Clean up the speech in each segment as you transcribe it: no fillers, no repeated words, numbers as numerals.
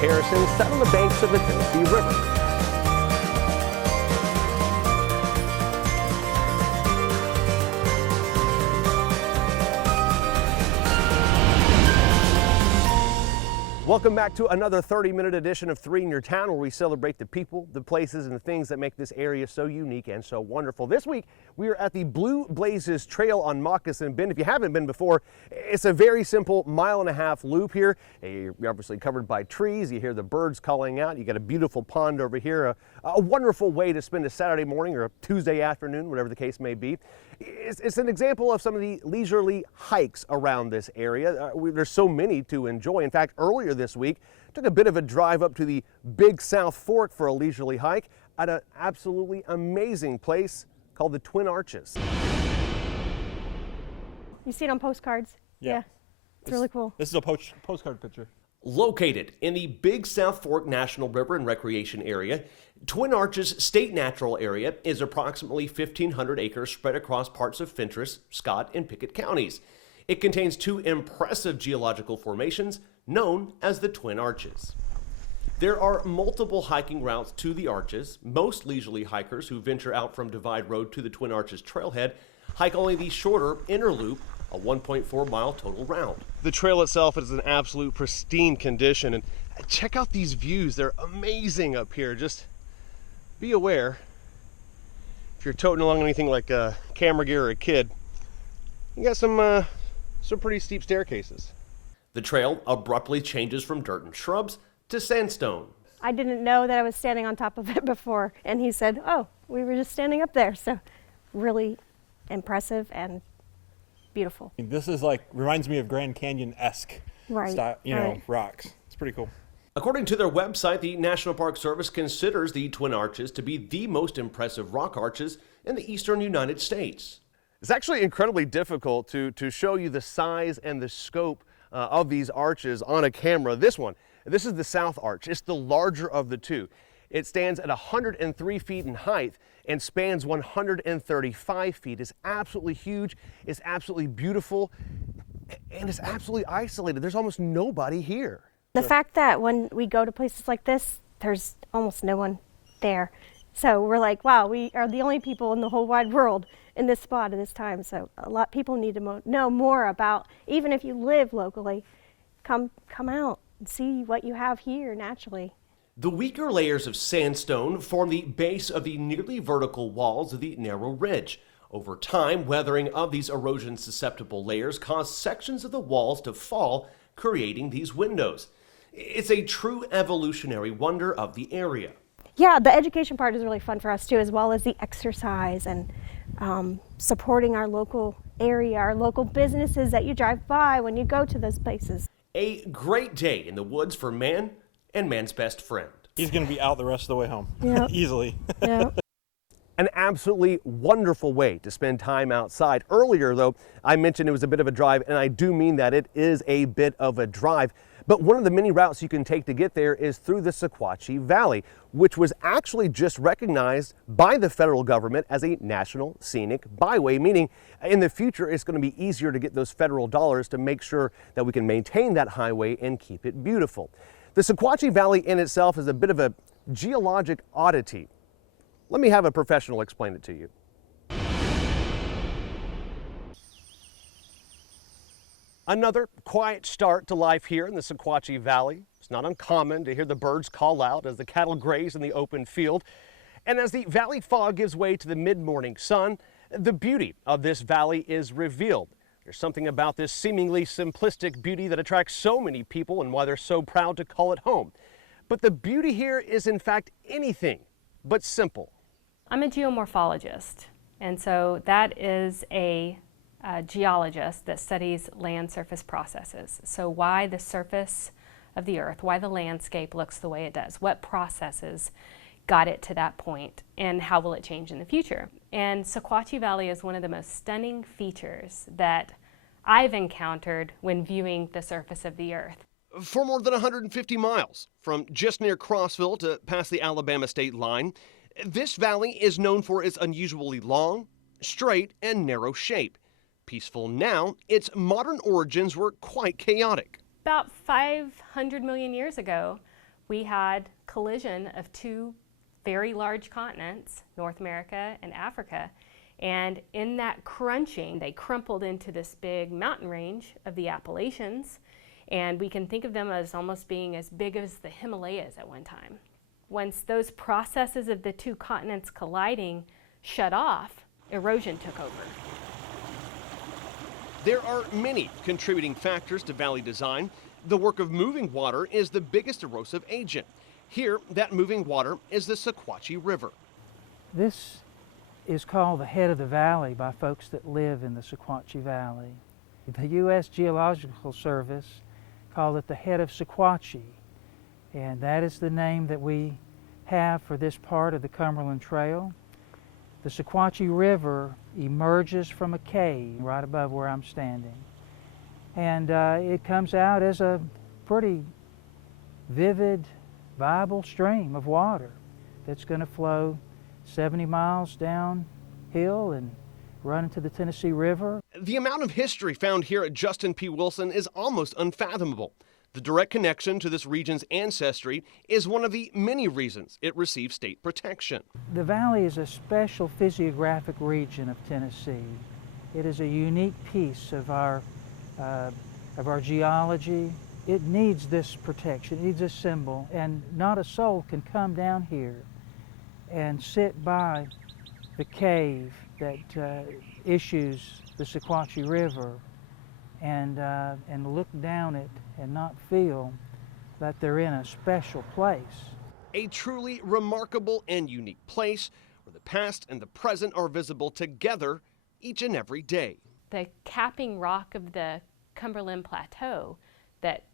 Harrison sat on the banks of the Tennessee River. Welcome back to another 30-minute edition of 3 in Your Town, where we celebrate the people, the places, and the things that make this area so unique and so wonderful. This week, we are at the Blue Blazes Trail on Moccasin Bend. If you haven't been before, it's a very simple 1.5 mile loop here. You're obviously covered by trees. You hear the birds calling out. You got a beautiful pond over here. A wonderful way to spend a Saturday morning or a Tuesday afternoon, whatever the case may be. It's an example of some of the leisurely hikes around this area. There's so many to enjoy. In fact, earlier this week, took a bit of a drive up to the Big South Fork for a leisurely hike at an absolutely amazing place called the Twin Arches. You see it on postcards? Yeah. It's really cool. This is a postcard picture. Located in the Big South Fork National River and Recreation Area, Twin Arches State Natural Area is approximately 1,500 acres spread across parts of Fentress, Scott, and Pickett counties. It contains 2 impressive geological formations known as the Twin Arches. There are multiple hiking routes to the arches. Most leisurely hikers who venture out from Divide Road to the Twin Arches trailhead hike only the shorter inner loop, a 1.4 mile total round. The trail itself is in absolute pristine condition, and check out these views. They're amazing up here. Just be aware, if you're toting along anything like camera gear or a kid, you got some pretty steep staircases. The trail abruptly changes from dirt and shrubs to sandstone. I didn't know that I was standing on top of it before, and he said, oh, we were just standing up there. So really impressive and beautiful. This is reminds me of Grand Canyon-esque style, rocks. It's pretty cool. According to their website, the National Park Service considers the Twin Arches to be the most impressive rock arches in the eastern United States. It's actually incredibly difficult to show you the size and the scope of these arches on a camera. This is the South Arch. It's the larger of the two. It stands at 103 feet in height and spans 135 feet. It's absolutely huge. It's absolutely beautiful, and it's absolutely isolated. There's almost nobody here. The fact that when we go to places like this, there's almost no one there. So we're like, wow, we are the only people in the whole wide world in this spot at this time. So a lot of people need to know more about, even if you live locally, come out and see what you have here naturally. The weaker layers of sandstone form the base of the nearly vertical walls of the narrow ridge. Over time, weathering of these erosion-susceptible layers caused sections of the walls to fall, creating these windows. It's a true evolutionary wonder of the area. Yeah, the education part is really fun for us too, as well as the exercise and supporting our local area, our local businesses that you drive by when you go to those places. A great day in the woods for man and man's best friend. He's going to be out the rest of the way home. Yep. Easily. Yep. An absolutely wonderful way to spend time outside. Earlier, though, I mentioned it was a bit of a drive, and I do mean that it is a bit of a drive. But one of the many routes you can take to get there is through the Sequatchie Valley, which was actually just recognized by the federal government as a National Scenic Byway, meaning in the future it's going to be easier to get those federal dollars to make sure that we can maintain that highway and keep it beautiful. The Sequatchie Valley in itself is a bit of a geologic oddity. Let me have a professional explain it to you. Another quiet start to life here in the Sequatchie Valley. It's not uncommon to hear the birds call out as the cattle graze in the open field. And as the valley fog gives way to the mid-morning sun, the beauty of this valley is revealed. There's something about this seemingly simplistic beauty that attracts so many people and why they're so proud to call it home. But the beauty here is in fact anything but simple. I'm a geomorphologist, and so that is a geologist that studies land surface processes. So why the surface of the earth, why the landscape looks the way it does, what processes got it to that point, and how will it change in the future. And Sequatchie Valley is one of the most stunning features that I've encountered when viewing the surface of the earth. For more than 150 miles, from just near Crossville to past the Alabama state line, this valley is known for its unusually long, straight, and narrow shape. Peaceful now, its modern origins were quite chaotic. About 500 million years ago, we had collision of two very large continents, North America and Africa, and in that crunching, they crumpled into this big mountain range of the Appalachians, and we can think of them as almost being as big as the Himalayas at one time. Once those processes of the two continents colliding shut off, erosion took over. There are many contributing factors to valley design. The work of moving water is the biggest erosive agent. Here, that moving water is the Sequatchie River. This is called the head of the valley by folks that live in the Sequatchie Valley. The U.S. Geological Service called it the head of Sequatchie, and that is the name that we have for this part of the Cumberland Trail. The Sequatchie River emerges from a cave right above where I'm standing, and it comes out as a pretty vivid, viable stream of water that's going to flow 70 miles downhill and run into the Tennessee River. The amount of history found here at Justin P. Wilson is almost unfathomable. The direct connection to this region's ancestry is one of the many reasons it receives state protection. The valley is a special physiographic region of Tennessee. It is a unique piece of our geology. It needs this protection, it needs this symbol, and not a soul can come down here and sit by the cave that issues the Sequatchie River and look down it and not feel that they're in a special place. A truly remarkable and unique place where the past and the present are visible together each and every day. The capping rock of the Cumberland Plateau that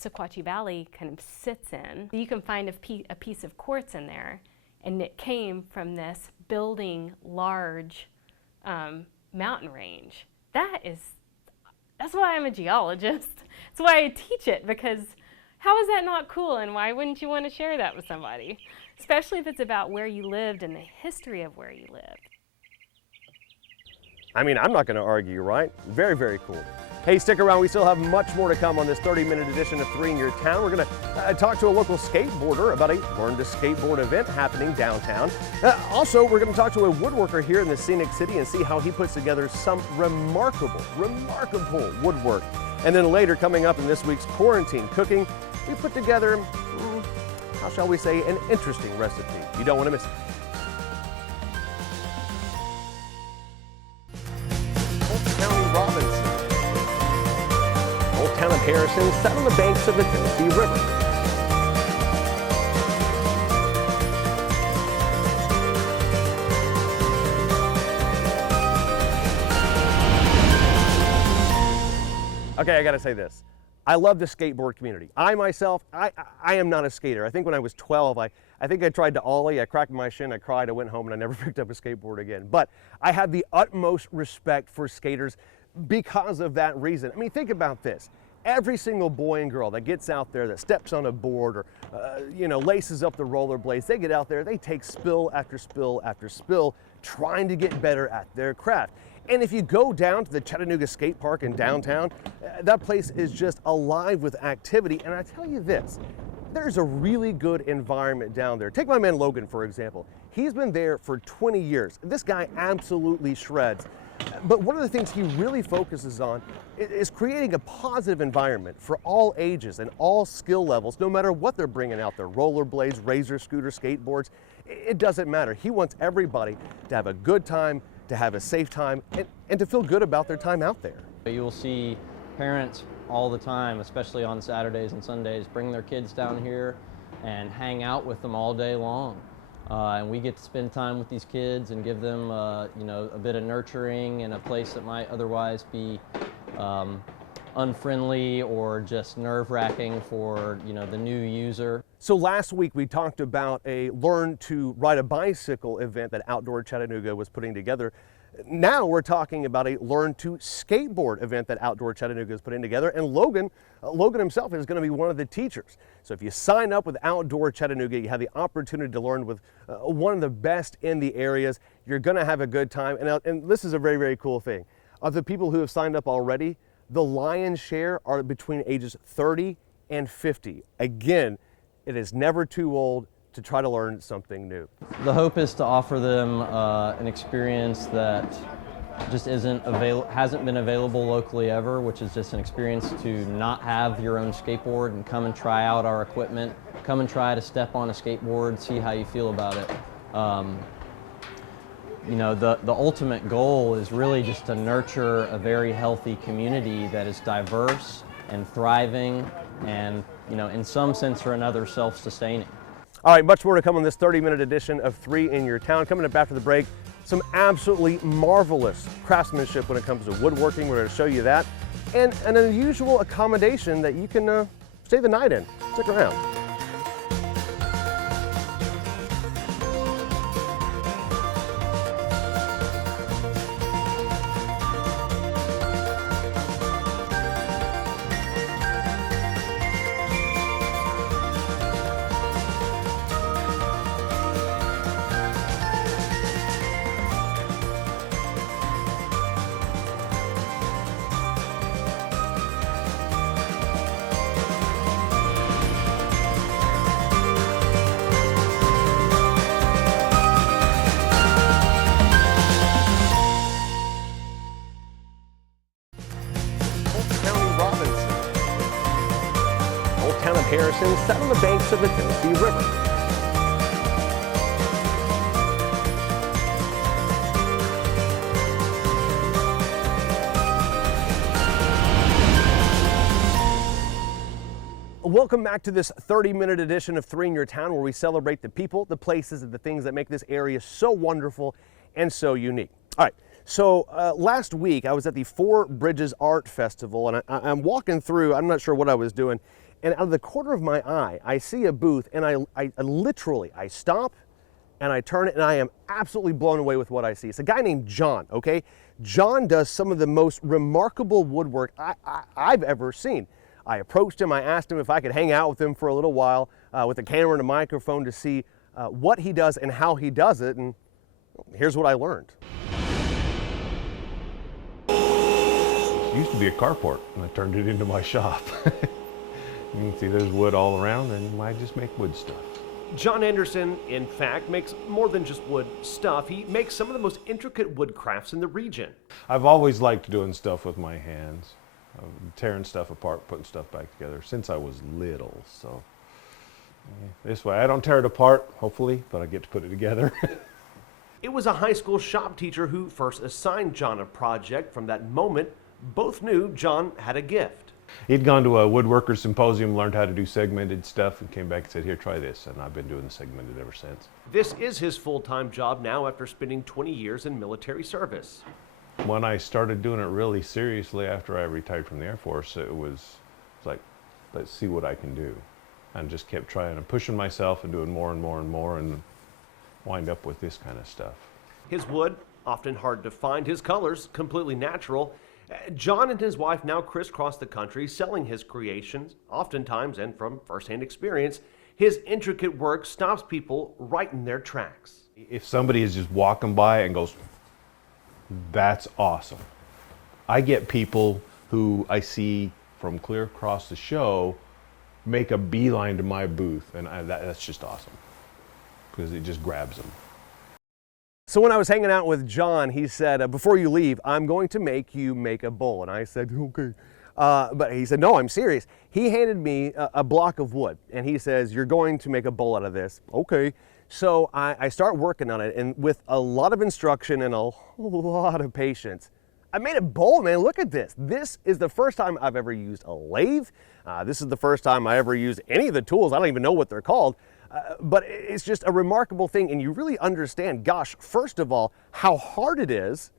Sequatchie Valley kind of sits in, you can find a piece of quartz in there, and it came from this building large mountain range. That's why I'm a geologist. That's why I teach it, because how is that not cool, and why wouldn't you want to share that with somebody? Especially if it's about where you lived and the history of where you lived. I mean, I'm not going to argue, right? Very, very cool. Hey, stick around. We still have much more to come on this 30-minute edition of 3 in Your Town. We're going to talk to a local skateboarder about a Learn to Skateboard event happening downtown. Also, we're going to talk to a woodworker here in the Scenic City and see how he puts together some remarkable woodwork. And then later, coming up in this week's Quarantine Cooking, we put together, how shall we say, an interesting recipe. You don't want to miss it. Town of Harrison sat on the banks of the Tennessee River. Okay, I gotta say this. I love the skateboard community. I myself, I am not a skater. I think when I was 12, I think I tried to ollie, I cracked my shin, I cried, I went home, and I never picked up a skateboard again. But I have the utmost respect for skaters because of that reason. I mean, think about this. Every single boy and girl that gets out there, that steps on a board or, laces up the rollerblades, they get out there, they take spill after spill after spill, trying to get better at their craft. And if you go down to the Chattanooga Skate Park in downtown, that place is just alive with activity. And I tell you this, there's a really good environment down there. Take my man Logan, for example. He's been there for 20 years. This guy absolutely shreds. But one of the things he really focuses on is creating a positive environment for all ages and all skill levels, no matter what they're bringing out there, rollerblades, razor scooters, skateboards, it doesn't matter. He wants everybody to have a good time, to have a safe time, and to feel good about their time out there. You will see parents all the time, especially on Saturdays and Sundays, bring their kids down here and hang out with them all day long. And we get to spend time with these kids and give them, a bit of nurturing in a place that might otherwise be unfriendly or just nerve-wracking for, the new user. So last week we talked about a Learn to Ride a Bicycle event that Outdoor Chattanooga was putting together. Now we're talking about a Learn to Skateboard event that Outdoor Chattanooga is putting together, and Logan himself is going to be one of the teachers. So if you sign up with Outdoor Chattanooga, you have the opportunity to learn with one of the best in the areas. You're going to have a good time, and this is a very, very cool thing. Of the people who have signed up already, the lion's share are between ages 30 and 50. Again, it is never too old to try to learn something new. The hope is to offer them an experience that just hasn't been available locally ever, which is just an experience to not have your own skateboard and come and try out our equipment, come and try to step on a skateboard, see how you feel about it. You know, the ultimate goal is really just to nurture a very healthy community that is diverse and thriving and, you know, in some sense or another, self-sustaining. All right, much more to come on this 30-minute edition of 3 in Your Town. Coming up after the break, some absolutely marvelous craftsmanship when it comes to woodworking. We're going to show you that. And an unusual accommodation that you can stay the night in. Stick around. Town of Harrison, sat on the banks of the Tennessee River. Welcome back to this 30-minute edition of 3 in Your Town, where we celebrate the people, the places, and the things that make this area so wonderful and so unique. All right, so last week I was at the Four Bridges Art Festival, and I'm walking through, I'm not sure what I was doing, and out of the corner of my eye, I see a booth, and I literally stop, and I turn it, and I am absolutely blown away with what I see. It's a guy named John, okay? John does some of the most remarkable woodwork I've ever seen. I approached him, I asked him if I could hang out with him for a little while with a camera and a microphone to see what he does and how he does it, and here's what I learned. It used to be a carport, and I turned it into my shop. You can see there's wood all around, and I just make wood stuff. John Anderson, in fact, makes more than just wood stuff. He makes some of the most intricate wood crafts in the region. I've always liked doing stuff with my hands, tearing stuff apart, putting stuff back together since I was little. So this way, I don't tear it apart, hopefully, but I get to put it together. It was a high school shop teacher who first assigned John a project. From that moment, both knew John had a gift. He'd gone to a woodworker symposium, learned how to do segmented stuff, and came back and said, here, try this. And I've been doing the segmented ever since. This is his full-time job now after spending 20 years in military service. When I started doing it really seriously after I retired from the Air Force, it was like, let's see what I can do. And just kept trying and pushing myself and doing more and more and more, and wind up with this kind of stuff. His wood, often hard to find, his colors completely natural. John and his wife now crisscross the country selling his creations. Oftentimes, and from firsthand experience, his intricate work stops people right in their tracks. If somebody is just walking by and goes, that's awesome. I get people who I see from clear across the show make a beeline to my booth, and that's just awesome because it just grabs them. So when I was hanging out with John, he said, before you leave, I'm going to make you make a bowl. And I said, okay. But he said, no, I'm serious. He handed me a block of wood, and he says, you're going to make a bowl out of this. Okay. So I start working on it, and with a lot of instruction and a lot of patience, I made a bowl, man. Look at this. This is the first time I've ever used a lathe. This is the first time I ever used any of the tools. I don't even know what they're called. But it's just a remarkable thing, and you really understand, gosh, first of all, how hard it is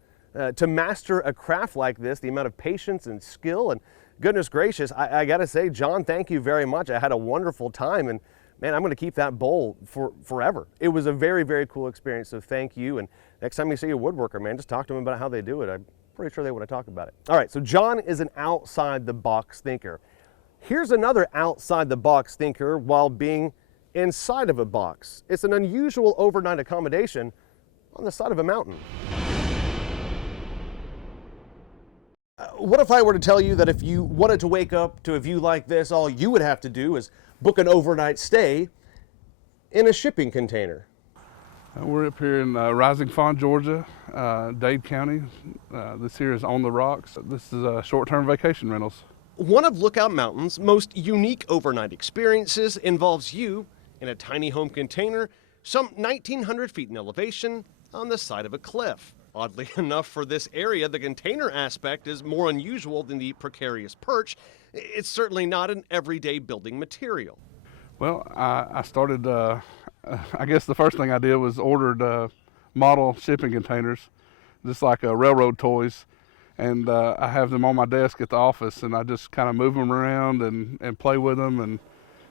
to master a craft like this, the amount of patience and skill, and goodness gracious, I gotta say, John, thank you very much. I had a wonderful time, and man, I'm gonna keep that bowl forever. It was a very, very cool experience, so thank you, and next time you see a woodworker, man, just talk to them about how they do it. I'm pretty sure they want to talk about it. All right, so John is an outside-the-box thinker. Here's another outside-the-box thinker while being inside of a box. It's an unusual overnight accommodation on the side of a mountain. What if I were to tell you that if you wanted to wake up to a view like this, all you would have to do is book an overnight stay in a shipping container? We're up here in Rising Fawn, Georgia, Dade County. This here is On the Rocks. This is short-term vacation rentals. One of Lookout Mountain's most unique overnight experiences involves you in a tiny home container, some 1,900 feet in elevation, on the side of a cliff. Oddly enough, for this area, the container aspect is more unusual than the precarious perch. It's certainly not an everyday building material. Well, I started, I guess the first thing I did was ordered model shipping containers, just like railroad toys. And I have them on my desk at the office, and I just kind of move them around and play with them and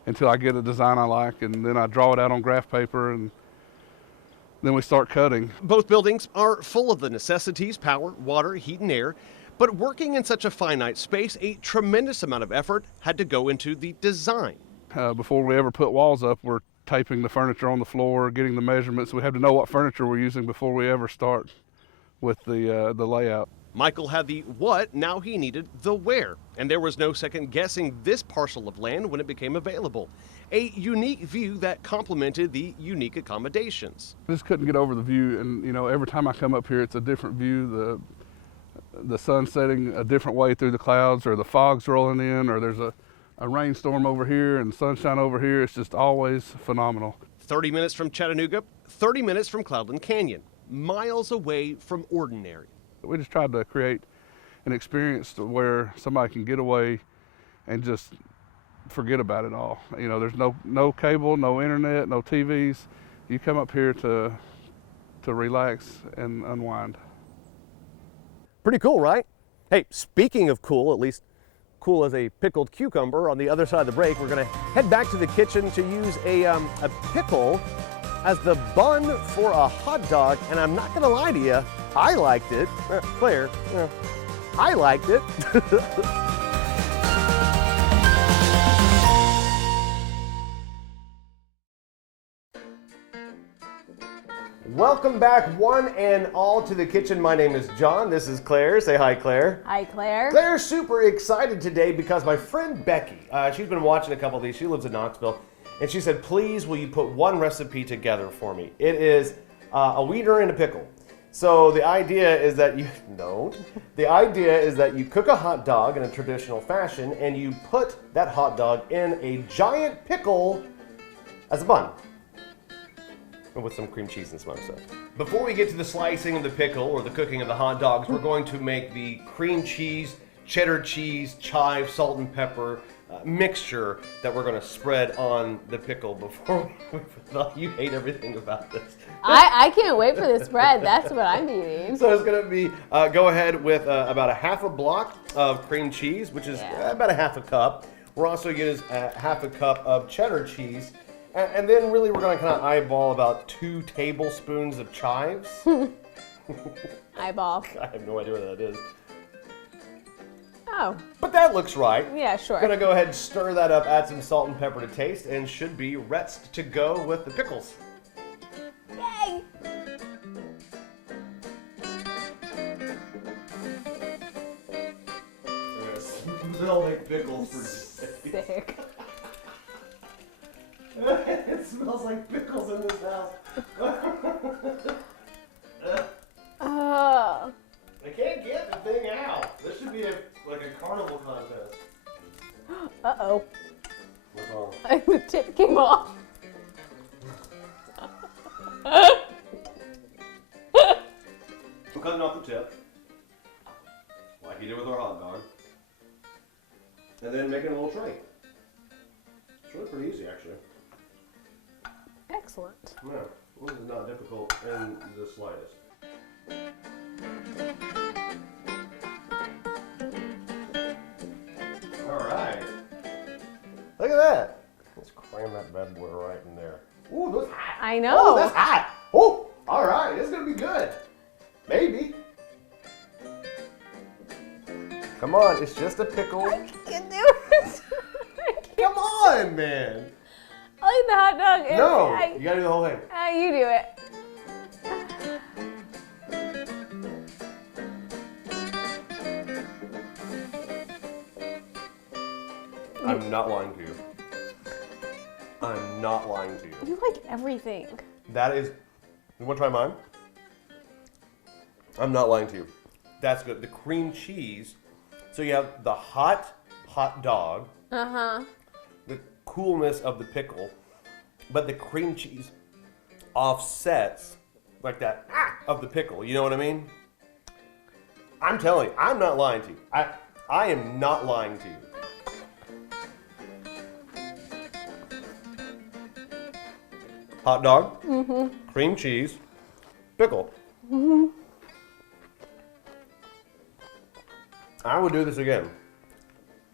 until I get a design I like, and then I draw it out on graph paper, and then we start cutting. Both buildings are full of the necessities: power, water, heat, and air. But working in such a finite space, a tremendous amount of effort had to go into the design. Before we ever put walls up, we're taping the furniture on the floor, getting the measurements. We have to know what furniture we're using before we ever start with the layout. Michael had the what, now he needed the where, and there was no second guessing this parcel of land when it became available. A unique view that complemented the unique accommodations. I just couldn't get over the view, and every time I come up here, it's a different view. The sun setting a different way through the clouds, or the fog's rolling in, or there's a rainstorm over here and sunshine over here. It's just always phenomenal. 30 minutes from Chattanooga, 30 minutes from Cloudland Canyon, miles away from ordinary. We just tried to create an experience where somebody can get away and just forget about it all. There's no cable, no internet, no TVs. You come up here to relax and unwind. Pretty cool, right? Hey, speaking of cool, at least cool as a pickled cucumber, on the other side of the break, we're gonna head back to the kitchen to use a pickle as the bun for a hot dog, and I'm not gonna lie to you, I liked it. Claire, I liked it. Welcome back, one and all, to the kitchen. My name is John. This is Claire. Say hi, Claire. Hi, Claire. Claire's super excited today because my friend Becky, she's been watching a couple of these. She lives in Knoxville, and she said, please, will you put one recipe together for me? It is a wiener and a pickle. So the idea is that you cook a hot dog in a traditional fashion, and you put that hot dog in a giant pickle as a bun, and with some cream cheese and some other stuff. Before we get to the slicing of the pickle or the cooking of the hot dogs, we're going to make the cream cheese, cheddar cheese, chive, salt and pepper mixture that we're going to spread on the pickle. Before you hate everything about this. I can't wait for the spread. That's what I'm eating. So it's going to be, go ahead with about a half a block of cream cheese, which is about a half a cup. We're also going to use half a cup of cheddar cheese. And then really we're going to kind of eyeball about 2 tablespoons of chives. Eyeball. I have no idea what that is. Oh. But that looks right. Yeah, sure. Gonna go ahead and stir that up, add some salt and pepper to taste, and should be rest to go with the pickles. Yay! Smell like pickles for Sick. It smells like pickles in this house. Oh. I can't get the thing out. This should be like a carnival contest. Uh-oh. What's wrong? The tip came off. I'm cutting off the tip, like you did with our hot dog, and then making a little tray. It's really pretty easy, actually. Excellent. No, this is not difficult in the slightest. All right. Look at that. Let's cram that bad boy right in there. Ooh, that's hot. I know. Oh, that's hot. Oh, all right. It's going to be good. Maybe. Come on. It's just a pickle. I can't do it. Come on, man. I like the hot dog. No, you got to do the whole thing. You do it. I'm not lying to you. I'm not lying to you. You like everything. That is, you want to try mine? I'm not lying to you. That's good. The cream cheese. So you have the hot dog. The coolness of the pickle, but the cream cheese offsets like that of the pickle. You know what I mean? I'm telling you, I'm not lying to you. I am not lying to you. Hot dog, cream cheese, pickle. I would do this again.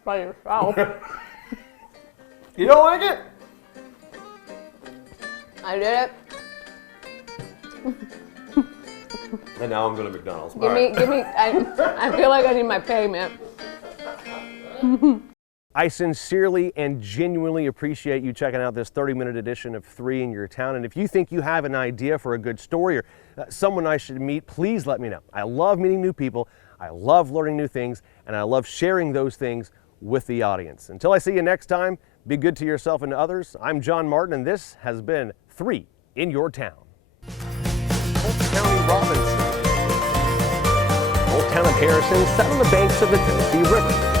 By yourself. You don't like it? I did it. And now I'm going to McDonald's. Give me, I feel like I need my payment. I sincerely and genuinely appreciate you checking out this 30-minute edition of 3 in Your Town. And if you think you have an idea for a good story or someone I should meet, please let me know. I love meeting new people, I love learning new things, and I love sharing those things with the audience. Until I see you next time, be good to yourself and to others. I'm John Martin, and this has been 3 in Your Town. Polk County Robinson. Old Town of Harrison, sat on the banks of the Tennessee River.